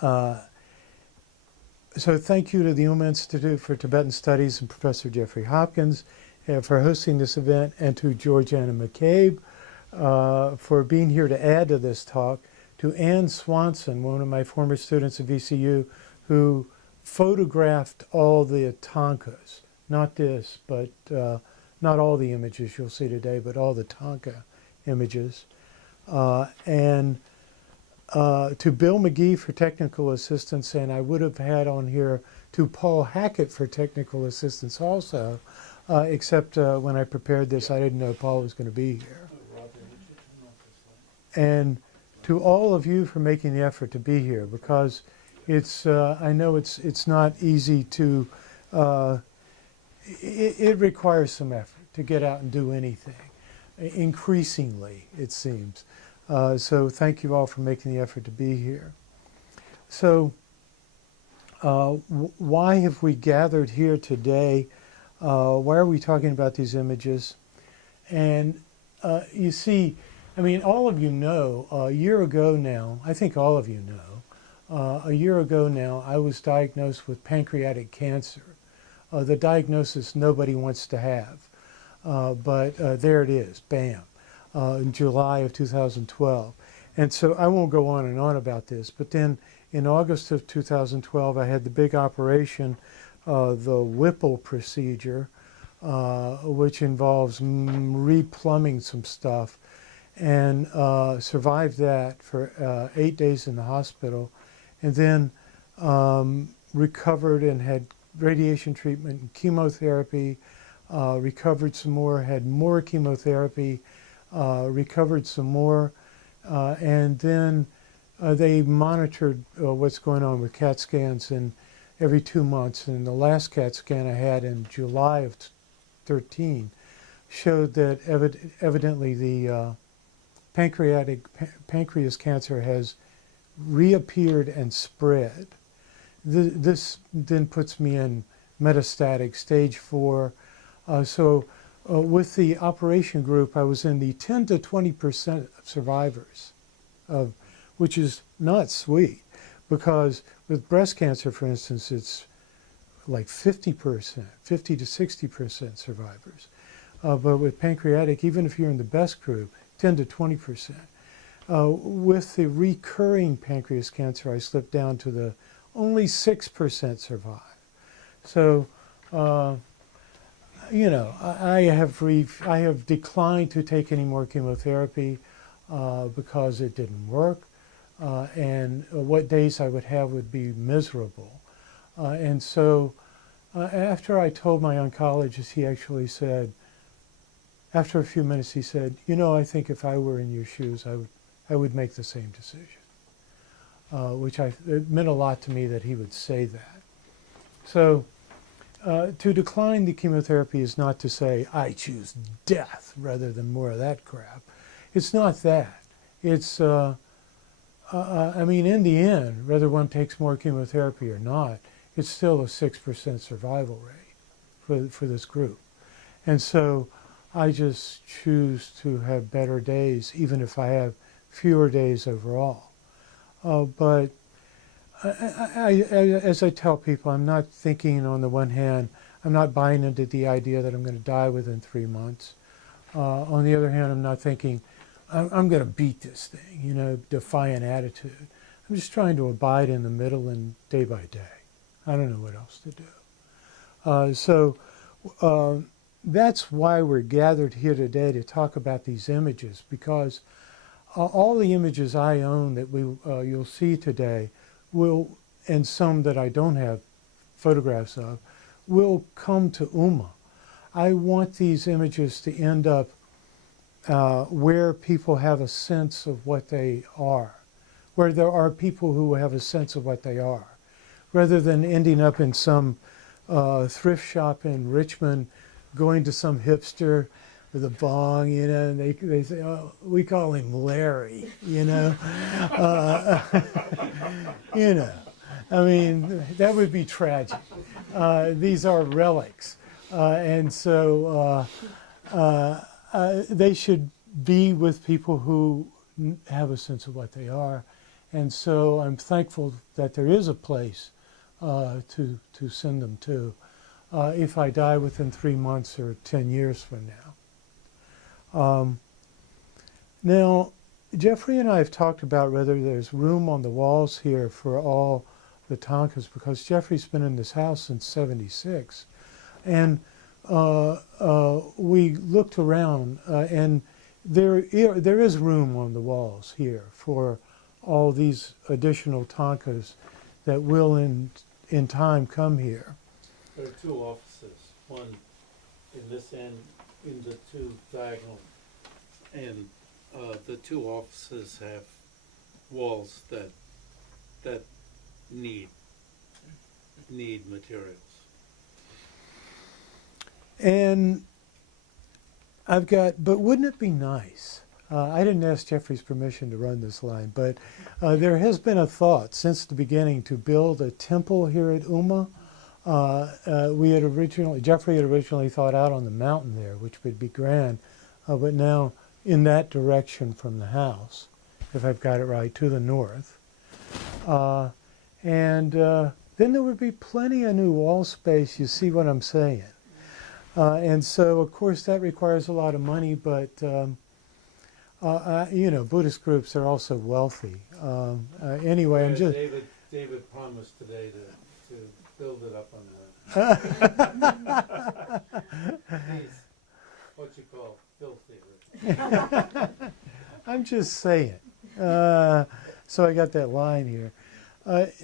So thank you to the UMA Institute for Tibetan Studies and Professor Jeffrey Hopkins for hosting this event, and to Georgiana McCabe for being here to add to this talk, to Ann Swanson, one of my former students at VCU, who photographed all the Thangkas, not this, but not all the images you'll see today, but all the Thangka images. And to Bill McGee for technical assistance, and I would have had on here to Paul Hackett for technical assistance also, except when I prepared this, I didn't know Paul was going to be here. And to all of you for making the effort to be here, because it's I know it's not easy to it requires some effort to get out and do anything, increasingly it seems. So thank you all for making the effort to be here. So why have we gathered here today? Why are we talking about these images? And you see, I mean, all of you know, a year ago now, I think all of you know, a year ago now, I was diagnosed with pancreatic cancer. The diagnosis nobody wants to have, but there it is, bam, in July of 2012. And so I won't go on and on about this, but then in August of 2012, I had the big operation, the Whipple procedure, which involves replumbing some stuff, and survived that for 8 days in the hospital, and then recovered and had radiation treatment and chemotherapy, recovered some more, had more chemotherapy, recovered some more, and then they monitored what's going on with CAT scans and every 2 months. And the last CAT scan I had in July of 13 showed that evidently the pancreas cancer has reappeared and spread. This then puts me in metastatic stage 4. So with the operation group, I was in the 10 to 20% of survivors, which is not sweet, because with breast cancer, for instance, it's like 50%, 50 to 60% survivors. But with pancreatic, even if you're in the best group, 10 to 20%. With the recurring pancreas cancer, I slipped down to the only 6% survive. So, you know, I have declined to take any more chemotherapy because it didn't work, and what days I would have would be miserable. And so, after I told my oncologist, he actually said, after a few minutes, he said, "You know, I think if I were in your shoes, I would make the same decision." It meant a lot to me that he would say that. So to decline the chemotherapy is not to say I choose death rather than more of that crap. It's not that. It's, I mean, in the end, whether one takes more chemotherapy or not, it's still a 6% survival rate for this group. And so I just choose to have better days, even if I have fewer days overall. But as I tell people, I'm not thinking, on the one hand, I'm not buying into the idea that I'm going to die within 3 months. On the other hand, I'm not thinking, I'm going to beat this thing, you know, defiant attitude. I'm just trying to abide in the middle and day by day. I don't know what else to do. That's why we're gathered here today, to talk about these images, because all the images I own that you'll see today will, and some that I don't have photographs of, will come to UMA. I want these images to end up where people have a sense of what they are, where there are people who have a sense of what they are, rather than ending up in some thrift shop in Richmond, going to some hipster with a bong, you know, and they say, "Oh, we call him Larry," you know. You know, I mean, that would be tragic. These are relics, and so they should be with people who have a sense of what they are, And so I'm thankful that there is a place to send them to if I die within 3 months or 10 years from now. Now, Jeffrey and I have talked about whether there's room on the walls here for all the Thangkas, because Jeffrey's been in this house since '76. And we looked around, and there is room on the walls here for all these additional Thangkas that will in time come here. There are two offices, one in this end, in the two diagonal, and the two offices have walls that need materials. And but wouldn't it be nice? I didn't ask Jeffrey's permission to run this line, but there has been a thought since the beginning to build a temple here at Uma. Jeffrey had originally thought out on the mountain there, which would be grand, but now in that direction from the house, if I've got it right, to the north. And then there would be plenty of new wall space, you see what I'm saying. And so, of course, that requires a lot of money, but, you know, Buddhist groups are also wealthy. Anyway, I'm just... David promised today to build it up on these, what you call filthy. I'm just saying. So I got that line here.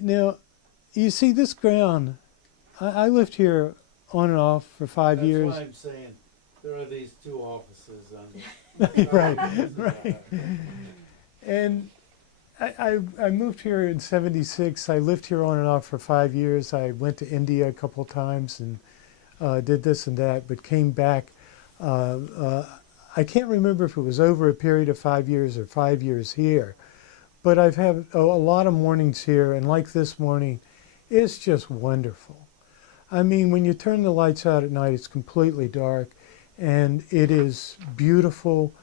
Now, you see this ground, I lived here on and off for 5 years. That's why I'm saying there are these two offices on right, right. And I moved here in '76. I lived here on and off for 5 years. I went to India a couple times and did this and that, but came back. I can't remember if it was over a period of 5 years or 5 years here, but I've had a lot of mornings here, and like this morning, it's just wonderful. I mean, when you turn the lights out at night, it's completely dark, and it is beautiful,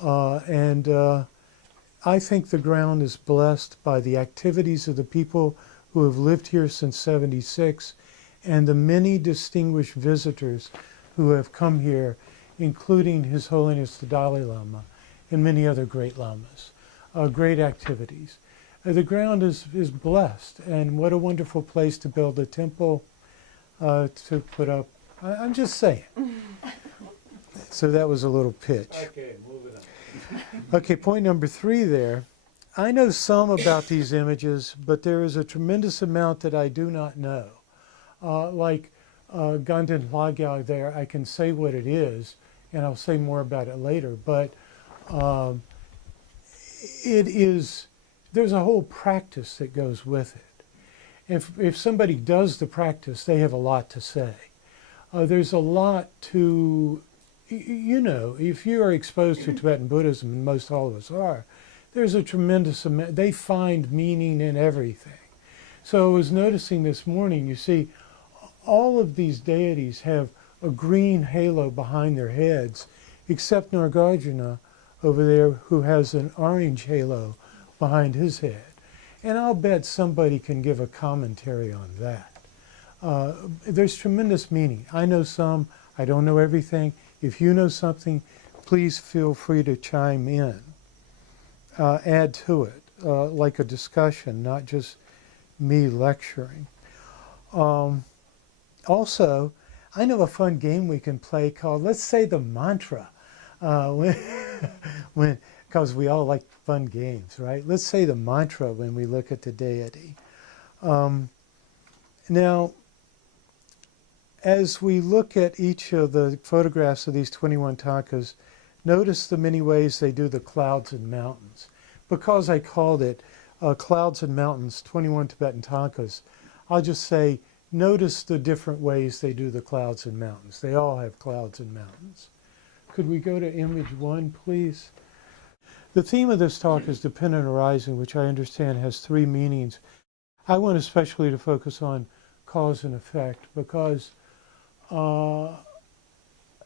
and I think the ground is blessed by the activities of the people who have lived here since '76, and the many distinguished visitors who have come here, including His Holiness the Dalai Lama and many other great lamas. Great activities. The ground is blessed, and what a wonderful place to build a temple, to put up. I'm just saying. So that was a little pitch. Okay, move it on. Okay, point number 3 there. I know some about these images, but there is a tremendous amount that I do not know. Like Gundam Hagia there, I can say what it is, and I'll say more about it later, but there's a whole practice that goes with it. If somebody does the practice, they have a lot to say. There's a lot to, you know, if you are exposed to Tibetan Buddhism, and most all of us are, there's a tremendous amount, they find meaning in everything. So I was noticing this morning, you see, all of these deities have a green halo behind their heads, except Nagarjuna over there, who has an orange halo behind his head. And I'll bet somebody can give a commentary on that. There's tremendous meaning. I know some, I don't know everything. If you know something, please feel free to chime in. Add to it, like a discussion, not just me lecturing. Also, I know a fun game we can play called, let's say, the mantra. Because we all like fun games, right? Let's say the mantra when we look at the deity. Now, as we look at each of the photographs of these 21 Thangkas, notice the many ways they do the clouds and mountains. Because I called it Clouds and Mountains, 21 Tibetan Thangkas, I'll just say, notice the different ways they do the clouds and mountains. They all have clouds and mountains. Could we go to image 1, please? The theme of this talk is dependent arising, which I understand has 3 meanings. I want especially to focus on cause and effect because, you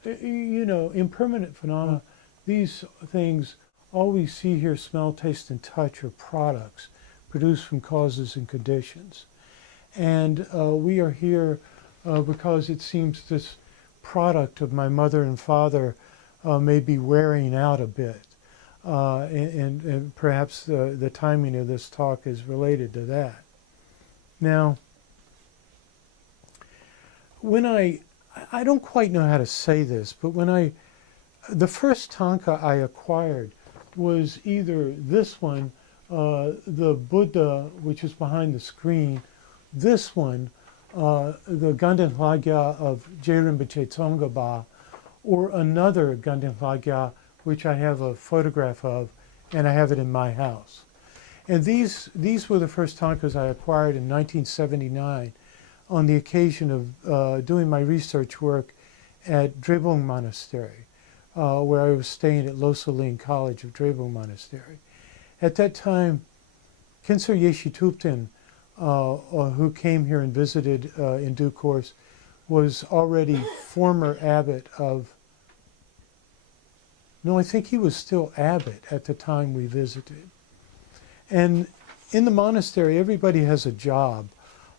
know, impermanent phenomena, these things, all we see, hear, smell, taste, and touch are products. produced from causes and conditions. And we are here because it seems this product of my mother and father may be wearing out a bit. And perhaps the timing of this talk is related to that. Now, when I don't quite know how to say this, but the first Thangka I acquired was either this one, the Buddha, which is behind the screen, this one, the Gundam Hagia of Rinpoche Tsonga Ba, or another Gundam Hagia, which I have a photograph of, and I have it in my house. And these were the first Thangkas I acquired in 1979 on the occasion of doing my research work at Drebung Monastery, where I was staying at Losaling College of Drebung Monastery. At that time, Khyentse Yeshe Thupten, who came here and visited in due course, was already former abbot of, no, I think he was still abbot at the time we visited. And in the monastery, everybody has a job,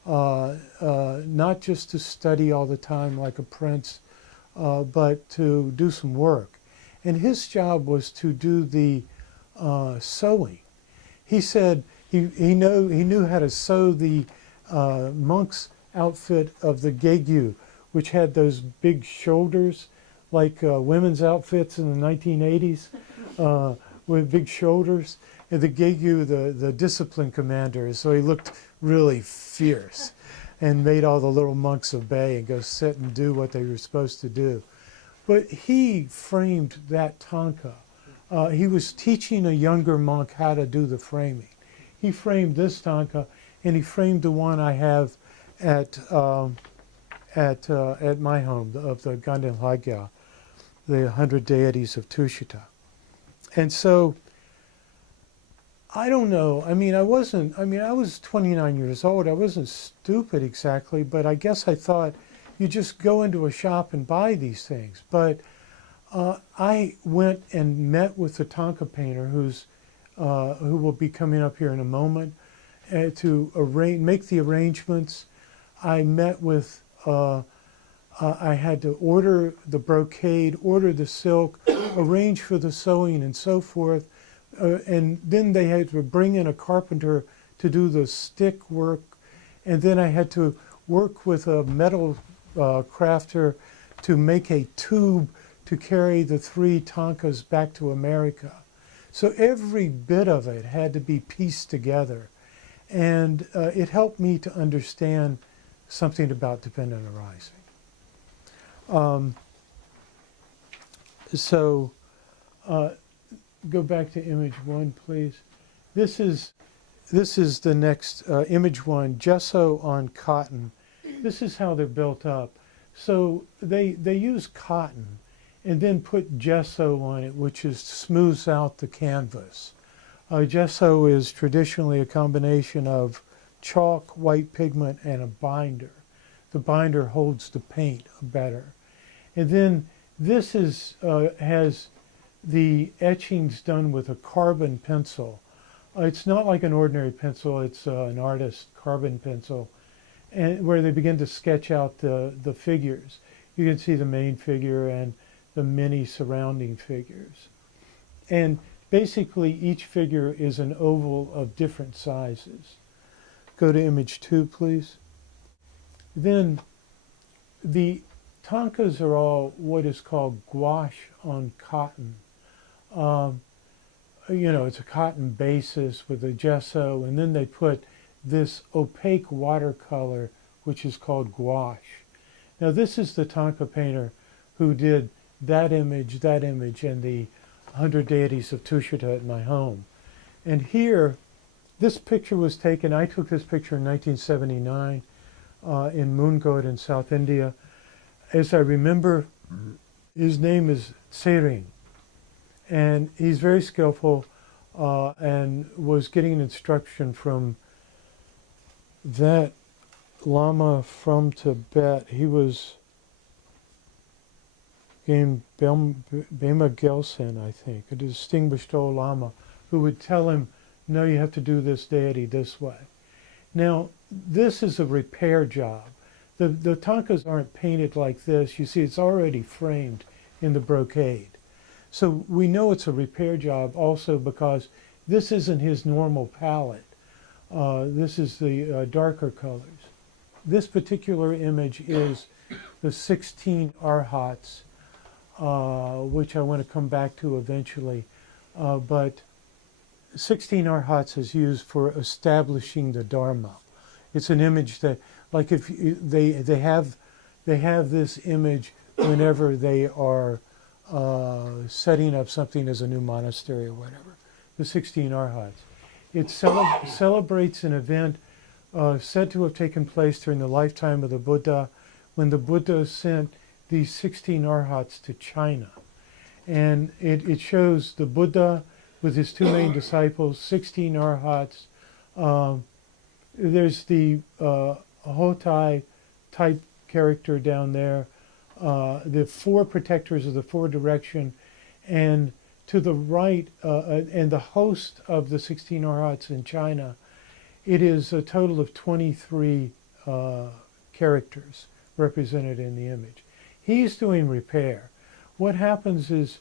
not just to study all the time like a prince, but to do some work. And his job was to do the sewing. He said he knew how to sew the monk's outfit of the gegyu, which had those big shoulders, like women's outfits in the 1980s, with big shoulders. And the gegyu, the discipline commander, so he looked really fierce and made all the little monks obey and go sit and do what they were supposed to do. But he framed that Thangka. He was teaching a younger monk how to do the framing. He framed this Thangka, and he framed the one I have at my home of the Gundam Hagia, the 100 Deities of Toshiba. And so, I don't know. I was 29 years old. I wasn't stupid exactly, but I guess I thought you just go into a shop and buy these things. But I went and met with the Thangka painter, who will be coming up here in a moment, to make the arrangements. I met with. I had to order the brocade, order the silk, arrange for the sewing, and so forth. And then they had to bring in a carpenter to do the stick work. And then I had to work with a metal crafter to make a tube to carry the 3 Thangkas back to America. So every bit of it had to be pieced together. And it helped me to understand something about dependent arising. Go back to image 1, please. This is the next image 1, gesso on cotton. This is how they're built up. So they use cotton and then put gesso on it, which smooths out the canvas. Gesso is traditionally a combination of chalk, white pigment, and a binder. The binder holds the paint better. And then this has the etchings done with a carbon pencil. It's not like an ordinary pencil, it's an artist carbon pencil, and where they begin to sketch out the figures. You can see the main figure and the many surrounding figures. And basically each figure is an oval of different sizes. Go to image 2, please. Then the Thangkas are all what is called gouache on cotton. It's a cotton basis with a gesso, and then they put this opaque watercolor, which is called gouache. Now this is the Thangka painter who did that image, and the 100 Deities of Toshiba at my home. And here, this picture was taken, I took this picture in 1979 in Moongod in South India. As I remember, his name is Tsering, and he's very skillful and was getting instruction from that Lama from Tibet. He was named Bema Gelsen, I think, a distinguished old Lama, who would tell him no, you have to do this deity this way. Now, this is a repair job. The Thangkas aren't painted like this. You see, it's already framed in the brocade. So we know it's a repair job also because this isn't his normal palette. This is the darker colors. This particular image is the 16 Arhats, which I want to come back to eventually. But 16 Arhats is used for establishing the Dharma. It's an image that, like, if they have this image whenever they are setting up something as a new monastery or whatever. The 16 Arhats. It celebrates an event said to have taken place during the lifetime of the Buddha, when the Buddha sent these 16 Arhats to China. And it shows the Buddha with his two main disciples, 16 Arhats. There's the Hotai type character down there, the four protectors of the four direction, and to the right, and the host of the 16 Arhats in China, it is a total of 23 characters represented in the image. He's doing repair. What happens is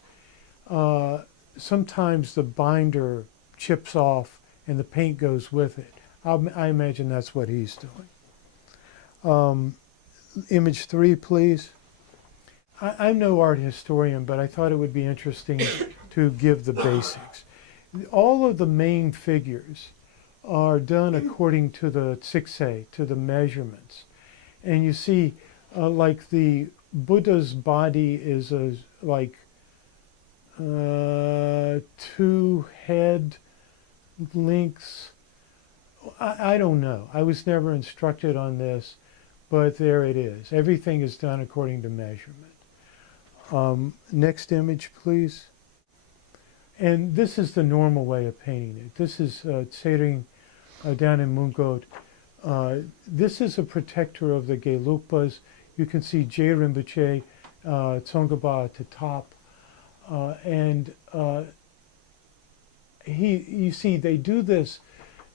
sometimes the binder chips off and the paint goes with it. I imagine that's what he's doing. Image 3, please. I'm no art historian, but I thought it would be interesting to give the basics. All of the main figures are done according to the tsikse, to the measurements. And you see, like the Buddha's body is like 2 head lengths. I don't know. I was never instructed on this, but there it is. Everything is done according to measurement. Next image, please. And this is the normal way of painting it. This is Tsering down in Mungot. This is a protector of the Gelugpas. You can see J. Rinpoche, Tsonga at the top. You see, they do this,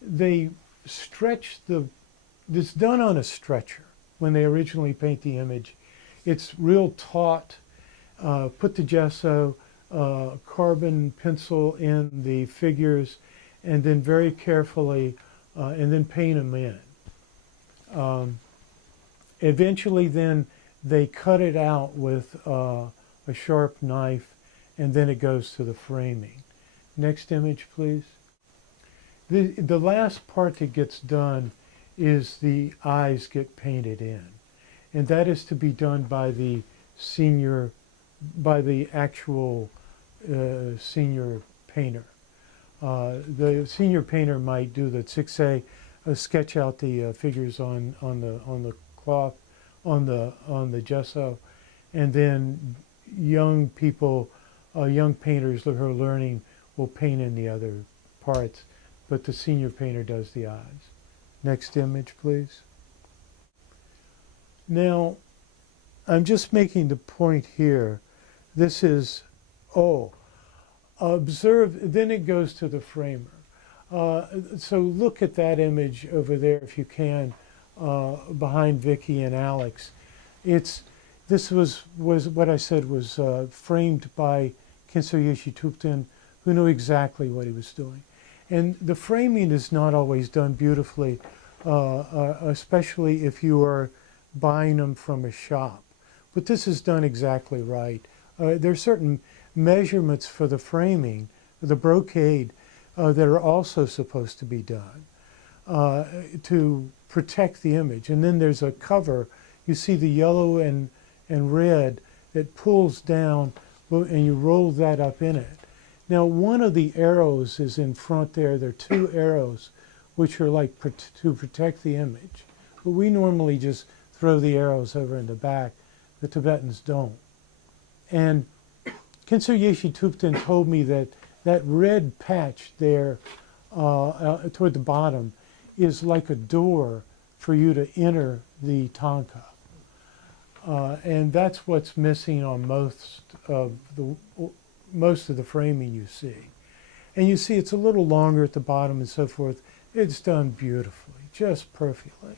they stretch it's done on a stretcher when they originally paint the image. It's real taut, put the gesso, carbon pencil in the figures, and then very carefully, and then paint them in. Eventually then they cut it out with a sharp knife, and then it goes to the framing. Next image, please. The last part that gets done is the eyes get painted in. And that is to be done by the actual senior painter. The senior painter might do the tsikse, sketch out the figures on the cloth, on the gesso, and then young people, young painters who are learning will paint in the other parts, but the senior painter does the eyes. Next image, please. Now, I'm just making the point here. This is, observe, then it goes to the framer. So look at that image over there if you can, behind Vicky and Alex. This was what I said was framed by Khyentse Yeshe Thupten, who knew exactly what he was doing. And the framing is not always done beautifully, especially if you are buying them from a shop. But this is done exactly right. There are certain measurements for the framing, the brocade, that are also supposed to be done to protect the image. And then there's a cover. You see the yellow and red that pulls down, and you roll that up in it. Now, one of the arrows is in front there. There are 2 arrows, which are like to protect the image. But we normally just throw the arrows over in the back. The Tibetans don't. And Khyentse Yeshe Thupten told me that that red patch there toward the bottom is like a door for you to enter the Thangka. And that's what's missing on most of the framing you see. And you see it's a little longer at the bottom and so forth. It's done beautifully, just perfectly.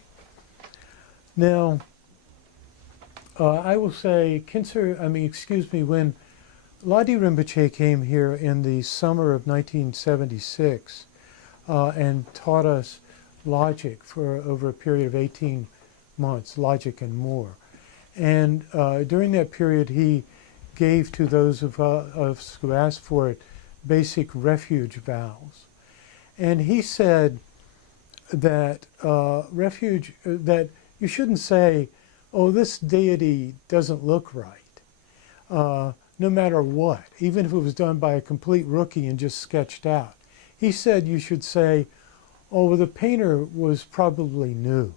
Now, I will say, when Ladi Rinpoche came here in the summer of 1976 and taught us logic for over a period of 18 months, logic and more. And during that period, he gave to those of us who asked for it basic refuge vows. And he said that that you shouldn't say, oh, this deity doesn't look right, no matter what, even if it was done by a complete rookie and just sketched out. He said you should say, oh, well, the painter was probably new,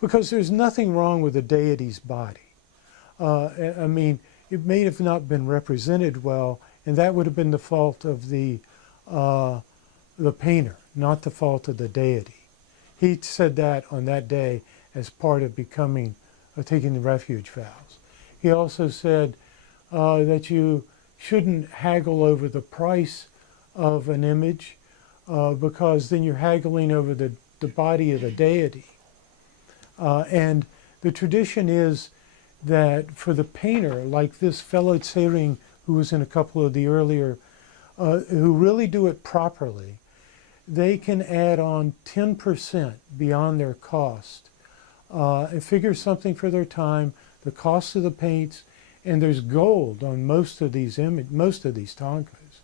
because there's nothing wrong with the deity's body. I mean, it may have not been represented well, and that would have been the fault of the painter, not the fault of the deity. He said that on that day as part of taking the refuge vows. He also said that you shouldn't haggle over the price of an image, because then you're haggling over the body of the deity. And the tradition is that for the painter, like this fellow Tsering who was in a couple of the earlier, who really do it properly, they can add on 10% beyond their cost and figure something for their time, the cost of the paints, and there's gold on most of these Thangkas.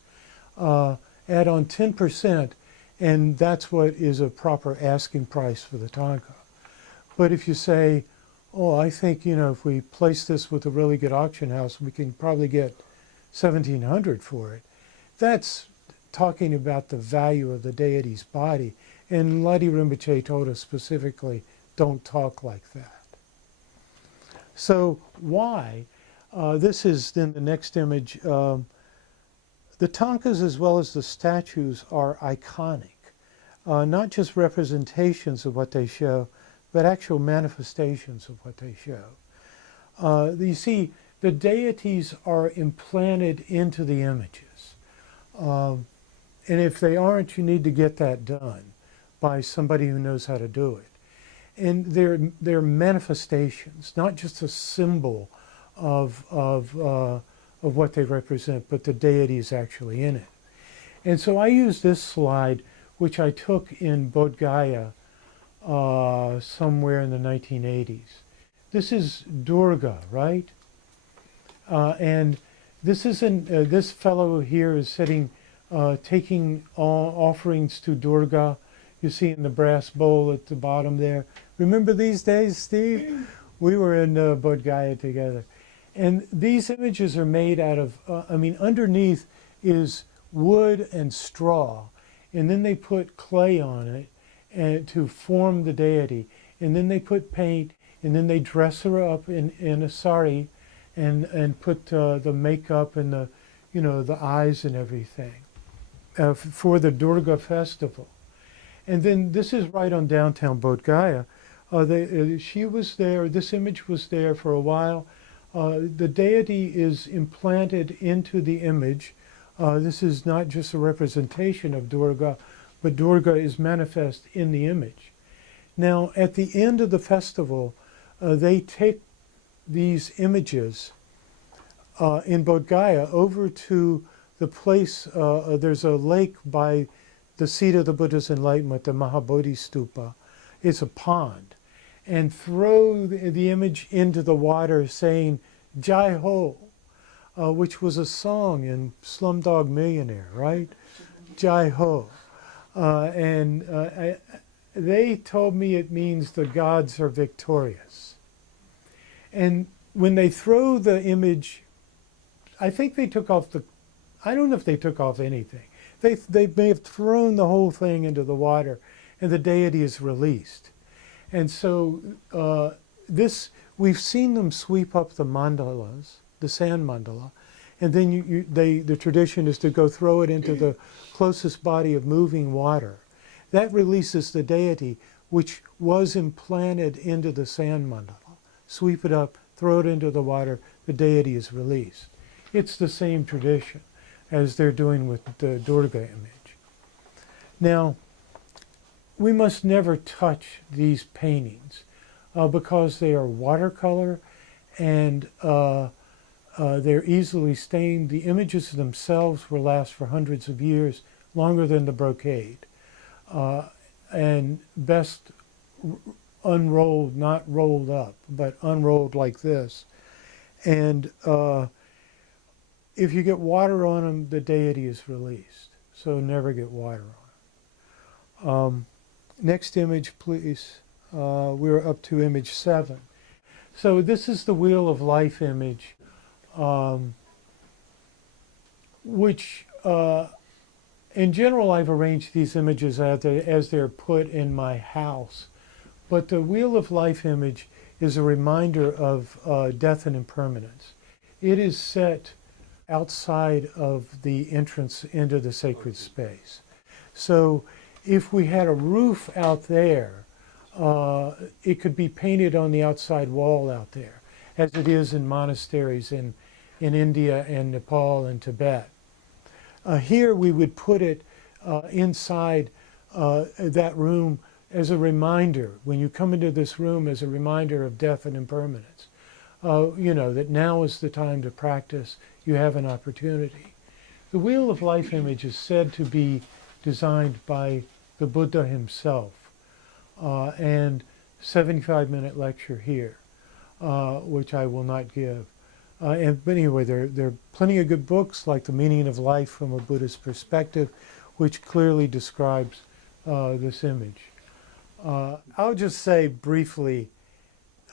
Add on 10%, and that's what is a proper asking price for the Thangka. But if you say, oh, I think, if we place this with a really good auction house, we can probably get $1,700 for it, that's talking about the value of the deity's body. And Ladi Rinpoche told us specifically, don't talk like that. So why? This is then the next image. The Thangkas as well as the statues are iconic, not just representations of what they show, but actual manifestations of what they show. You see, the deities are implanted into the images. And if they aren't, you need to get that done by somebody who knows how to do it. And they're manifestations, not just a symbol of what they represent, but the deity is actually in it. And so I use this slide, which I took in Bodh Gaya somewhere in the 1980s. This is Durga, right? And this fellow here is sitting, taking offerings to Durga. You see in the brass bowl at the bottom there. Remember these days, Steve? We were in Bodh Gaya together. And these images are made out of, underneath is wood and straw. And then they put clay on it and to form the deity. And then they put paint, and then they dress her up in a sari and put the makeup and the eyes and everything for the Durga festival. And then this is right on downtown Bodh Gaya. She was there, this image was there for a while. The deity is implanted into the image. This is not just a representation of Durga, but Durga is manifest in the image. Now, at the end of the festival, they take these images in Bodh Gaya over to the place, there's a lake by the seat of the Buddha's enlightenment, the Mahabodhi Stupa. It's a pond. And throw the image into the water saying, Jai Ho, which was a song in Slumdog Millionaire, right? Jai Ho. They told me it means the gods are victorious. And when they throw the image, I think they took off I don't know if they took off anything. They may have thrown the whole thing into the water, and the deity is released. And so we've seen them sweep up the mandalas, the sand mandala, and then the tradition is to go throw it into the closest body of moving water. That releases the deity, which was implanted into the sand mandala. Sweep it up, throw it into the water, the deity is released. It's the same tradition. as they're doing with the Durga image. Now, we must never touch these paintings because they are watercolor and they're easily stained. The images themselves will last for hundreds of years, longer than the brocade. And best unrolled, not rolled up, but unrolled like this. And if you get water on them, the deity is released. So never get water on them. Next image, please. We're up to image 7. So this is the Wheel of Life image, which in general I've arranged these images as they're put in my house. But the Wheel of Life image is a reminder of death and impermanence. It is set outside of the entrance into the sacred space. So if we had a roof out there, it could be painted on the outside wall out there, as it is in monasteries in India and Nepal and Tibet. Here we would put it inside that room as a reminder, when you come into this room, as a reminder of death and impermanence. You know, that now is the time to practice, you have an opportunity. The Wheel of Life image is said to be designed by the Buddha himself, and 75-minute lecture here, which I will not give. But anyway, there are plenty of good books like The Meaning of Life from a Buddhist Perspective, which clearly describes this image. I'll just say briefly,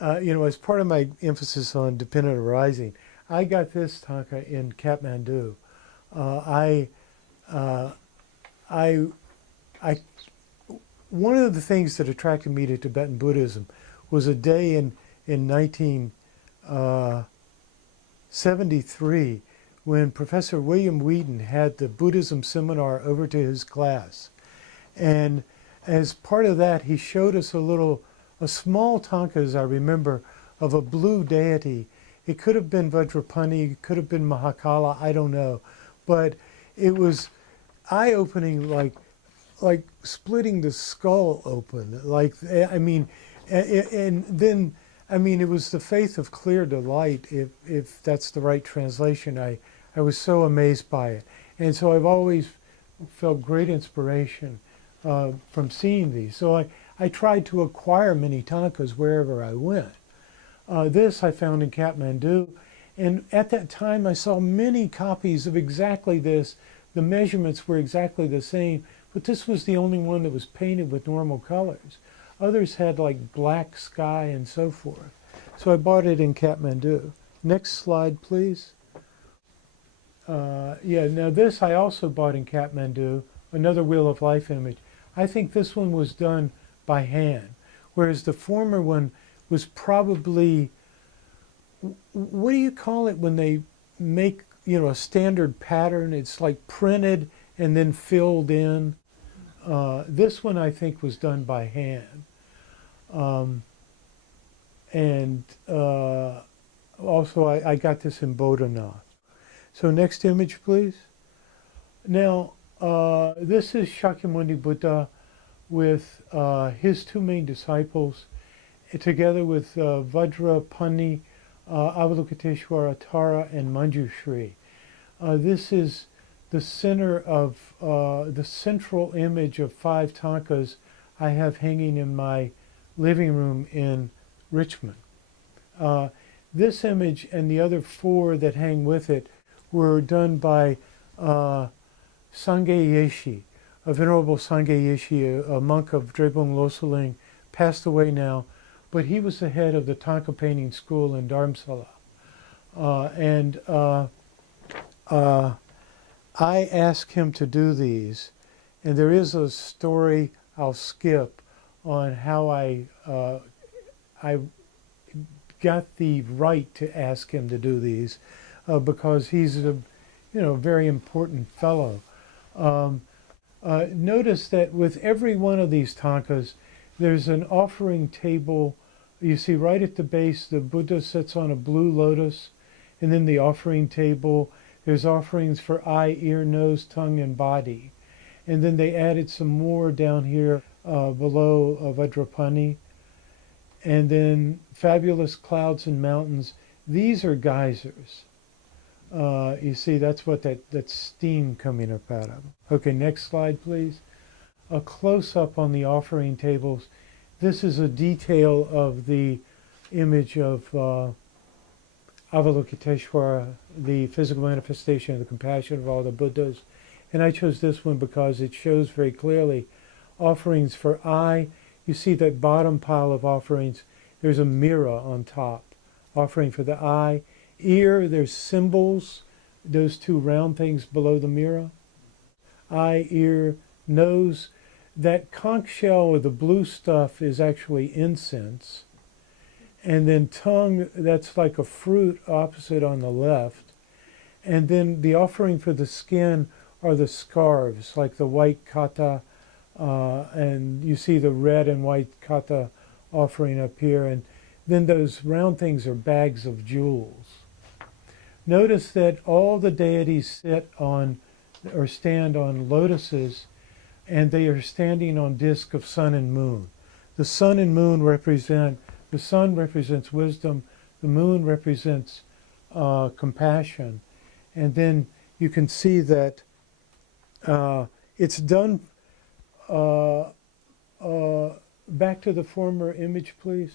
you know, as part of my emphasis on dependent arising, I got this Thangka in Kathmandu. One of the things that attracted me to Tibetan Buddhism was a day in 1973 when Professor William Wheaton had the Buddhism seminar over to his class. And as part of that, he showed us a small Thangka, as I remember, of a blue deity. It could have been Vajrapani, it could have been Mahakala, I don't know. But it was eye-opening, like splitting the skull open. Like, I mean, and then, I mean, it was the faith of clear delight, if that's the right translation. I was so amazed by it. And so I've always felt great inspiration from seeing these. So I tried to acquire many Thangkas wherever I went. This I found in Kathmandu, and at that time I saw many copies of exactly this. The measurements were exactly the same, but this was the only one that was painted with normal colors. Others had like black sky and so forth. So I bought it in Kathmandu. Next slide, please. Yeah, now this I also bought in Kathmandu, another Wheel of Life image. I think this one was done by hand, whereas the former one was probably, what do you call it when they make, you know, a standard pattern? It's like printed and then filled in. This one I think was done by hand. Also I got this in Bodhanath. So next image, please. Now, this is Shakyamuni Buddha with his two main disciples, together with Vajrapani, Avalokiteshvara, Terra, and Manjushri. This is the center of the central image of 5 Thangkas I have hanging in my living room in Richmond. This image and the other 4 that hang with it were done by Sangye Yeshi, a Venerable Sangye Yeshi, a monk of Drepung Losaling, passed away now, but he was the head of the Thangka painting school in Dharamsala. I asked him to do these, and there is a story I'll skip on how I got the right to ask him to do these, because he's a very important fellow. Notice that with every one of these Thangkas, there's an offering table. You see right at the base, the Buddha sits on a blue lotus, and then the offering table. There's offerings for eye, ear, nose, tongue, and body. And then they added some more down here below Vajrapani. And then fabulous clouds and mountains. These are geysers. You see, that's what that's steam coming up out of them. Okay, next slide, please. A close-up on the offering tables. This is a detail of the image of Avalokiteshvara, the physical manifestation of the compassion of all the Buddhas. And I chose this one because it shows very clearly offerings for eye. You see that bottom pile of offerings, there's a mirror on top. Offering for the eye. Ear, there's symbols, those two round things below the mirror. Eye, ear, nose. That conch shell or the blue stuff is actually incense. And then tongue, that's like a fruit opposite on the left. And then the offering for the skin are the scarves, like the white kata, and you see the red and white kata offering up here. And then those round things are bags of jewels. Notice that all the deities sit on or stand on lotuses, and they are standing on disk of sun and moon. The sun and moon the sun represents wisdom, the moon represents compassion. And then you can see that it's done, back to the former image, please.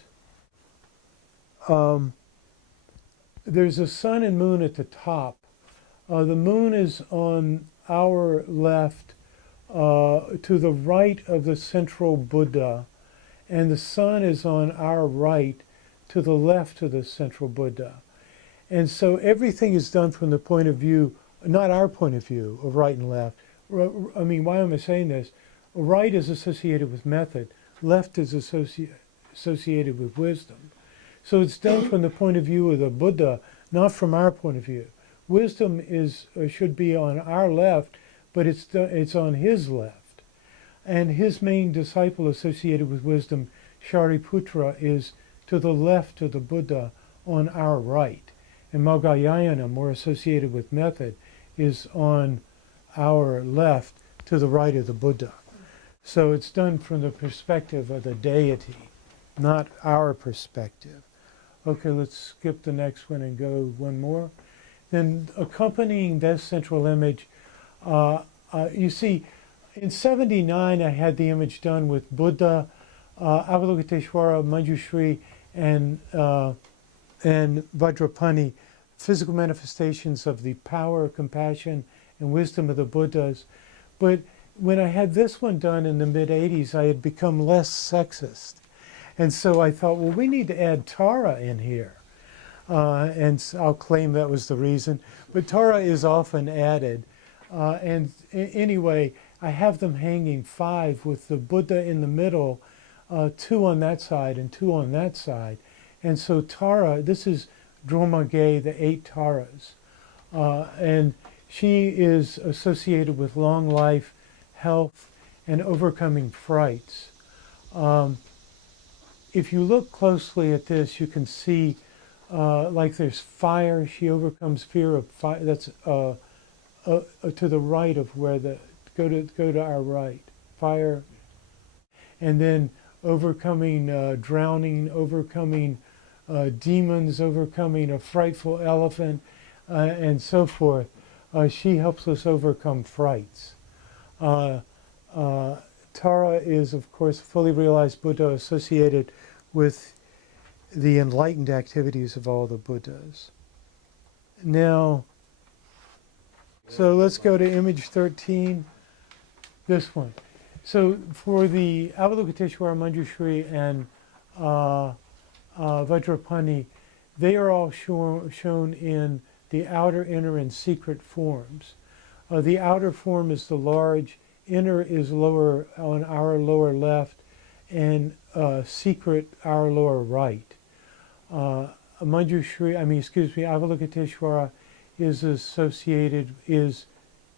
There's a sun and moon at the top. The moon is on our left, to the right of the central Buddha, and the sun is on our right to the left of the central Buddha. And so everything is done from the point of view, not our point of view of right and left. I mean, why am I saying this? Right is associated with method, left is associated with wisdom. So it's done from the point of view of the Buddha, not from our point of view. Wisdom should be on our left, but it's on his left. And his main disciple associated with wisdom, Shariputra, is to the left of the Buddha on our right. And Moggallana, more associated with method, is on our left to the right of the Buddha. So it's done from the perspective of the deity, not our perspective. Okay, let's skip the next one and go one more. Then accompanying this central image, you see, in '79 I had the image done with Buddha, Avalokiteshvara, Manjushri, and Vajrapani, physical manifestations of the power, compassion, and wisdom of the Buddhas. But when I had this one done in the mid-'80s, I had become less sexist. And so I thought, well, we need to add Tara in here. And I'll claim that was the reason. But Tara is often added. Anyway, I have them hanging 5 with the Buddha in the middle, 2 on that side and 2 on that side. And so Tara, this is Dromage, the 8 Taras. And she is associated with long life, health, and overcoming frights. If you look closely at this, you can see like there's fire. She overcomes fear of fire. That's to the right of where go to our right. Fire, and then overcoming drowning, overcoming demons, overcoming a frightful elephant, and so forth. She helps us overcome frights. Tara is, of course, fully realized Buddha associated with the enlightened activities of all the Buddhas. Now, so let's go to image 13, this one. So for the Avalokiteshvara, Manjushri, and Vajrapani, they are all shown in the outer, inner, and secret forms. The outer form is the large, inner is lower on our lower left, and secret our lower right. Avalokiteshvara is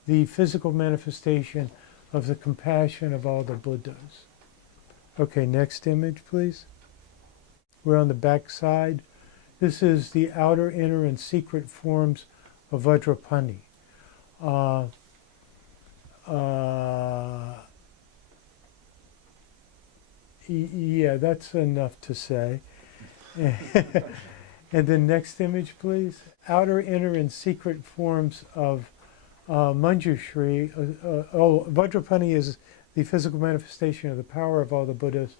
the physical manifestation of the compassion of all the Buddhas. Okay, next image, please. We're on the back side. This is the outer, inner, and secret forms of Vajrapani. Yeah, that's enough to say. And then next image, please. Outer, inner, and secret forms of Manjushri. Vajrapani is the physical manifestation of the power of all the Buddhas.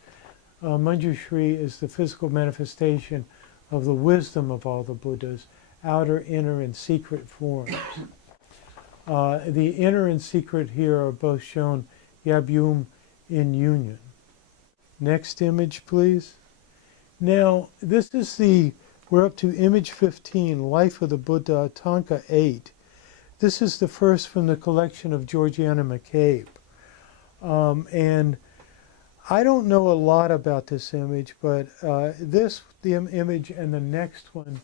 Manjushri is the physical manifestation of the wisdom of all the Buddhas, outer, inner, and secret forms. The inner and secret here are both shown Yabyum in union. Next image, please. Now, this is we're up to image 15, Life of the Buddha, Thangka 8. This is the first from the collection of Georgiana McCabe. And I don't know a lot about this image, but the image and the next one,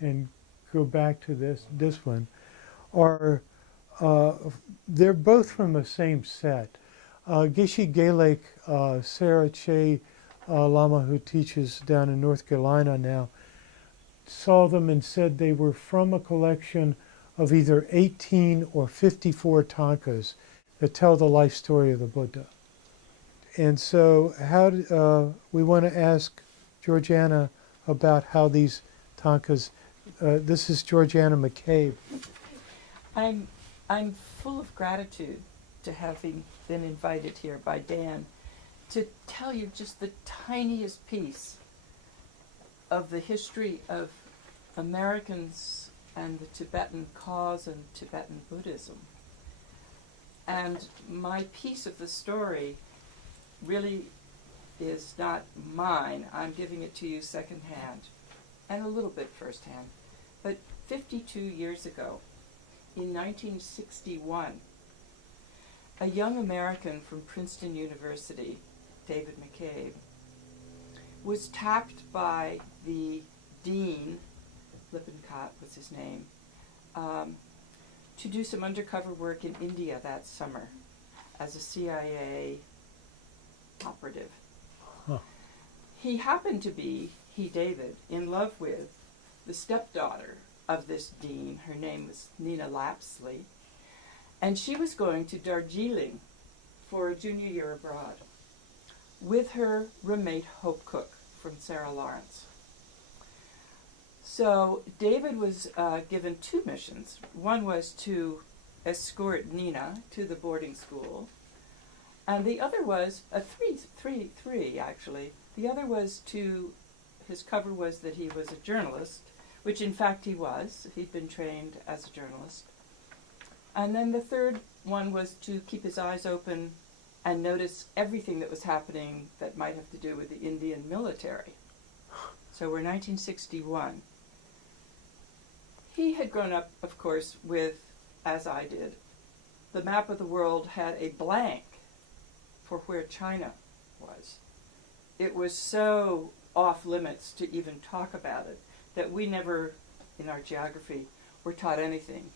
and go back to this one, are they're both from the same set. Geshe Gelek, Sarah Che Lama, who teaches down in North Carolina now, saw them and said they were from a collection of either 18 or 54 Thangkas that tell the life story of the Buddha. And so we want to ask Georgiana about how these Thangkas, this is Georgiana McCabe. I'm full of gratitude to having been invited here by Dan to tell you just the tiniest piece of the history of Americans and the Tibetan cause and Tibetan Buddhism. And my piece of the story really is not mine. I'm giving it to you secondhand and a little bit firsthand. But 52 years ago, in 1961, a young American from Princeton University, David McCabe, was tapped by the dean, Lippincott was his name, to do some undercover work in India that summer as a CIA operative. Huh. He happened to be, David, in love with the stepdaughter of this dean. Her name was Nina Lapsley, and she was going to Darjeeling for a junior year abroad with her roommate Hope Cook from Sarah Lawrence. So David was given two missions. One was to escort Nina to the boarding school, and the other was three actually. The other was his cover was that he was a journalist, which in fact he was. He'd been trained as a journalist. And then the third one was to keep his eyes open and notice everything that was happening that might have to do with the Indian military. So we're 1961. He had grown up, of course, with, as I did, the map of the world had a blank for where China was. It was so off limits to even talk about it that we never, in our geography, were taught anything.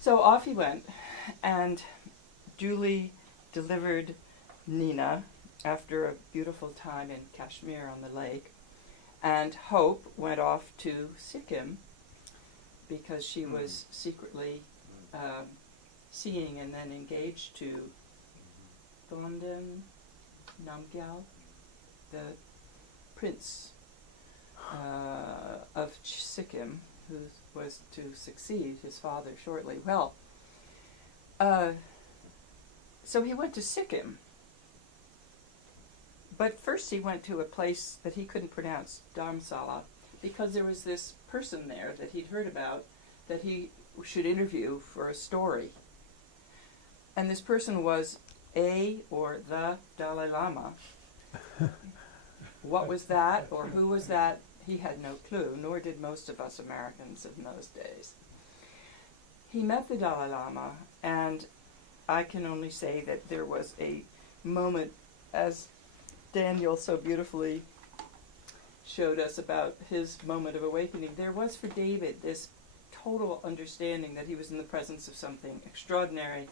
So off he went and duly delivered Nina after a beautiful time in Kashmir on the lake. And Hope went off to Sikkim because she was secretly seeing and then engaged to Gundam Namgyal, the prince of Sikkim, who was to succeed his father shortly. Well, so he went to Sikkim. But first he went to a place that he couldn't pronounce, Dharamsala, because there was this person there that he'd heard about that he should interview for a story. And this person was or the Dalai Lama. What was that, or who was that? He had no clue, nor did most of us Americans in those days. He met the Dalai Lama, and I can only say that there was a moment, as Daniel so beautifully showed us about his moment of awakening. There was for David this total understanding that he was in the presence of something extraordinary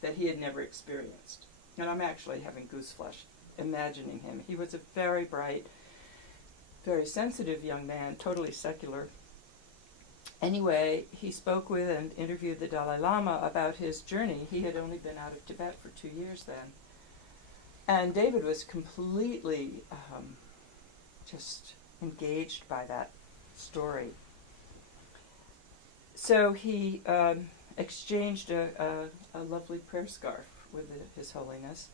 that he had never experienced. And I'm actually having gooseflesh imagining him. He was a very bright, very sensitive young man, totally secular, Anyway, he spoke with and interviewed the Dalai Lama about his journey. He had only been out of Tibet for 2 years then. And David was completely just engaged by that story. So he exchanged a lovely prayer scarf with His Holiness,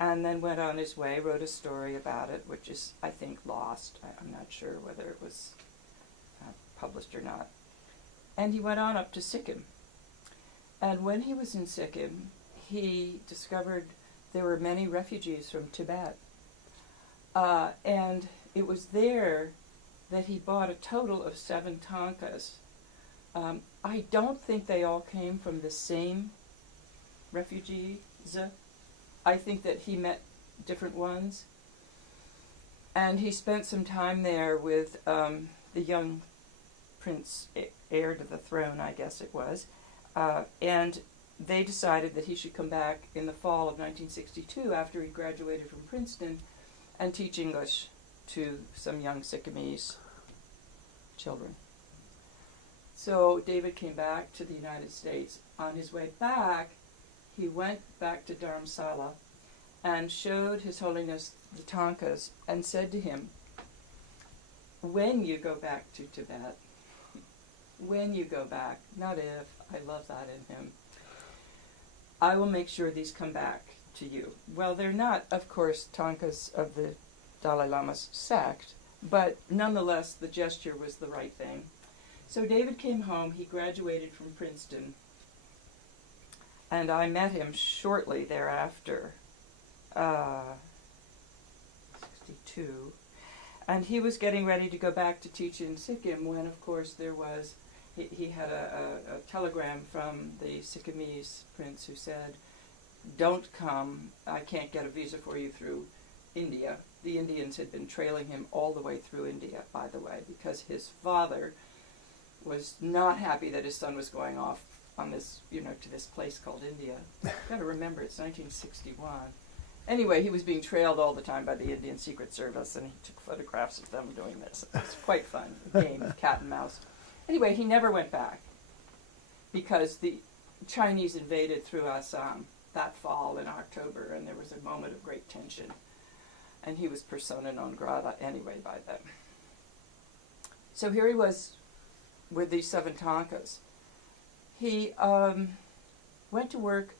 and then went on his way, wrote a story about it, which is, I think, lost. I'm not sure whether it was published or not. And he went on up to Sikkim. And when he was in Sikkim, he discovered there were many refugees from Tibet. And it was there that he bought a total of 7 Thangkas. I don't think they all came from the same refugees. I think that he met different ones. And he spent some time there with the young prince, heir to the throne, I guess it was. And they decided that he should come back in the fall of 1962 after he graduated from Princeton and teach English to some young Sikkimese children. So David came back to the United States. On his way back, he went back to Dharamsala and showed His Holiness the Thangkas and said to him, when you go back to Tibet, when you go back, not if, I love that in him, I will make sure these come back to you. Well, they're not, of course, Thangkas of the Dalai Lama's sect, but nonetheless, the gesture was the right thing. So David came home, he graduated from Princeton, and I met him shortly thereafter, 62, and he was getting ready to go back to teach in Sikkim when, of course, there was, he had a telegram from the Sikkimese prince who said, don't come, I can't get a visa for you through India. The Indians had been trailing him all the way through India, by the way, because his father was not happy that his son was going off on this, to this place called India. Got to remember, it's 1961. Anyway, he was being trailed all the time by the Indian Secret Service, and he took photographs of them doing this. It's quite fun, a game of cat and mouse. Anyway, he never went back because the Chinese invaded through Assam that fall in October, and there was a moment of great tension. And he was persona non grata anyway by then. So here he was with these 7 Thangkas. He went to work